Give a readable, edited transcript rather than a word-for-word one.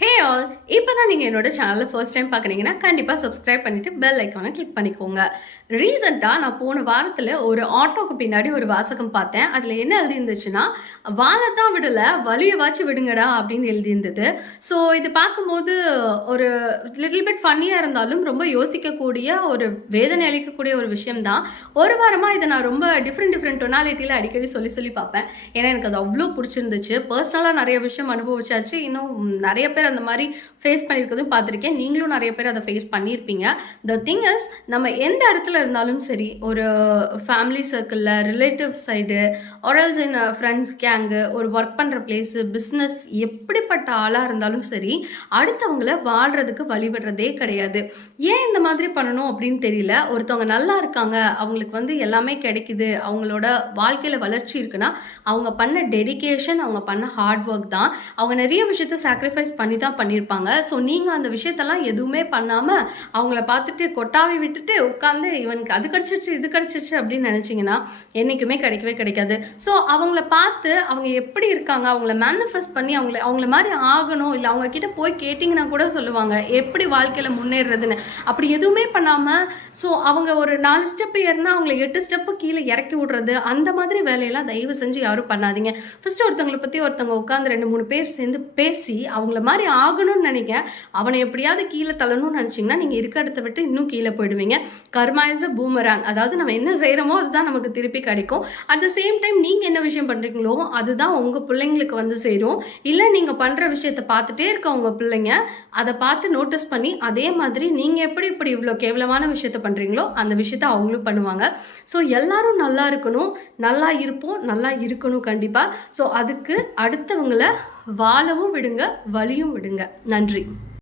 Hey all, இப்போ தான் நீங்கள் என்னோட சேனலில் ஃபர்ஸ்ட் டைம் பார்க்குறீங்கன்னா கண்டிப்பாக சப்ஸ்கிரைப் பண்ணிவிட்டு பெல் ஐக்கானை கிளிக் பண்ணிக்கோங்க. ரீசெண்டாக நான் போன வாரத்தில் ஒரு ஆட்டோக்கு பின்னாடி ஒரு வாசகம் பார்த்தேன். அதில் என்ன எழுதியிருந்துச்சுன்னா, வாழத்தான் விடலை வலியவாச்சும் விடுங்கடா அப்படின்னு எழுதியிருந்தது. ஸோ இது பார்க்கும்போது ஒரு லிட்டில் பிட் ஃபன்னியாக இருந்தாலும் ரொம்ப யோசிக்கக்கூடிய ஒரு வேதனை அளிக்கக்கூடிய ஒரு விஷயம் தான். ஒரு வாரமாக இதை நான் ரொம்ப டிஃப்ரெண்ட் டொனாலிட்டியில் அடிக்கடி சொல்லி பார்ப்பேன். ஏன்னா எனக்கு அது அவ்வளோ பிடிச்சிருந்துச்சு. பர்சனலாக நிறைய விஷயம் அனுபவிச்சாச்சு. இன்னும் நிறைய பேர் அந்த மாதிரி ஃபேஸ் பண்ணியிருக்கிறதும் பார்த்துருக்கேன். நீங்களும் நிறைய பேர் அதை ஃபேஸ் பண்ணியிருப்பீங்க. த திங் இஸ், நம்ம எந்த இடத்துல இருந்தாலும் சரி, ஒரு ஃபேமிலி சர்க்கிளில், ரிலேட்டிவ் சைடு, ஆர்எல்ஸ் இன் ஃப்ரெண்ட்ஸ் கேங்கு, ஒரு ஒர்க் பண்ணுற பிளேஸு, பிஸ்னஸ், எப்படிப்பட்ட ஆளாக இருந்தாலும் சரி, அடுத்தவங்கள வாழ்கிறதுக்கு வழிபடுறதே கிடையாது. ஏன் இந்த மாதிரி பண்ணணும் அப்படின்னு தெரியல. ஒருத்தவங்க நல்லா இருக்காங்க, அவங்களுக்கு எல்லாமே கிடைக்குது, அவங்களோட வாழ்க்கையில் வளர்ச்சி இருக்குன்னா அவங்க பண்ண டெடிகேஷன், அவங்க பண்ண ஹார்ட் ஒர்க் தான். அவங்க நிறைய விஷயத்த சாக்ரிஃபைஸ் பண்ணி தான் பண்ணியிருப்பாங்க. ஸோ நீங்கள் அந்த விஷயத்தெல்லாம் எதுவுமே பண்ணாமல் அவங்கள பார்த்துட்டு கொட்டாவி விட்டுட்டு உட்காந்து இவனுக்கு அது கிடச்சிருச்சு இது கிடச்சிருச்சு அப்படின்னு நினச்சிங்கன்னா என்றைக்குமே கிடைக்கவே கிடைக்காது. ஸோ அவங்கள பார்த்து அவங்க எப்படி இருக்காங்க, அவங்கள மேனிஃபெஸ்ட் பண்ணி அவங்கள மாதிரி ஆகணும், இல்லை அவங்க கிட்ட போய் கேட்டிங்கன்னா கூட சொல்லுவாங்க எப்படி வாழ்க்கையில் முன்னேறதுன்னு. அப்படி எதுவுமே பண்ணாமல் ஸோ அவங்க ஒரு 4 ஸ்டெப்பு ஏறினா அவங்கள 8 ஸ்டெப்பு கீழே இறக்கி விடுறது, அந்த மாதிரி வேலையெல்லாம் தயவு செஞ்சு யாரும் பண்ணாதீங்க. ஃபஸ்ட்டு ஒருத்தவங்களை பற்றி ஒருத்தவங்க உட்காந்து 2-3 பேர் சேர்ந்து பேசி அவங்கள மாதிரி ஆகணும்னு நினைக்க, அவனை எப்படியாவது கீழே தள்ளணும்னு நினச்சிங்கன்னா நீங்கள் இருக்க இடத்த விட்டு இன்னும் கீழே போயிடுவீங்க. கர்மா இஸ் அ பூமராங். அதாவது நம்ம என்ன செய்கிறோமோ அதுதான் நமக்கு திருப்பி கிடைக்கும். அட் த சேம் டைம் நீங்கள் என்ன விஷயம் பண்ணுறீங்களோ அதுதான் உங்கள் பிள்ளைங்களுக்கு சேரும். இல்லை நீங்கள் பண்ணுற விஷயத்தை பார்த்துட்டே இருக்க உங்கள் பிள்ளைங்க அதை பார்த்து நோட்டீஸ் பண்ணி அதே மாதிரி நீங்கள் எப்படி இப்படி இவ்வளோ கேவலமான விஷயத்த பண்ணுறீங்களோ அந்த விஷயத்த அவங்களும் பண்ணுவாங்க. ஸோ எல்லாரும் நல்லா இருக்கணும், நல்லா இருப்போம், நல்லா இருக்கணும் கண்டிப்பாக. ஸோ அதுக்கு அடுத்தவங்களை வாழவும் விடுங்க, வலியும் விடுங்க. நன்றி.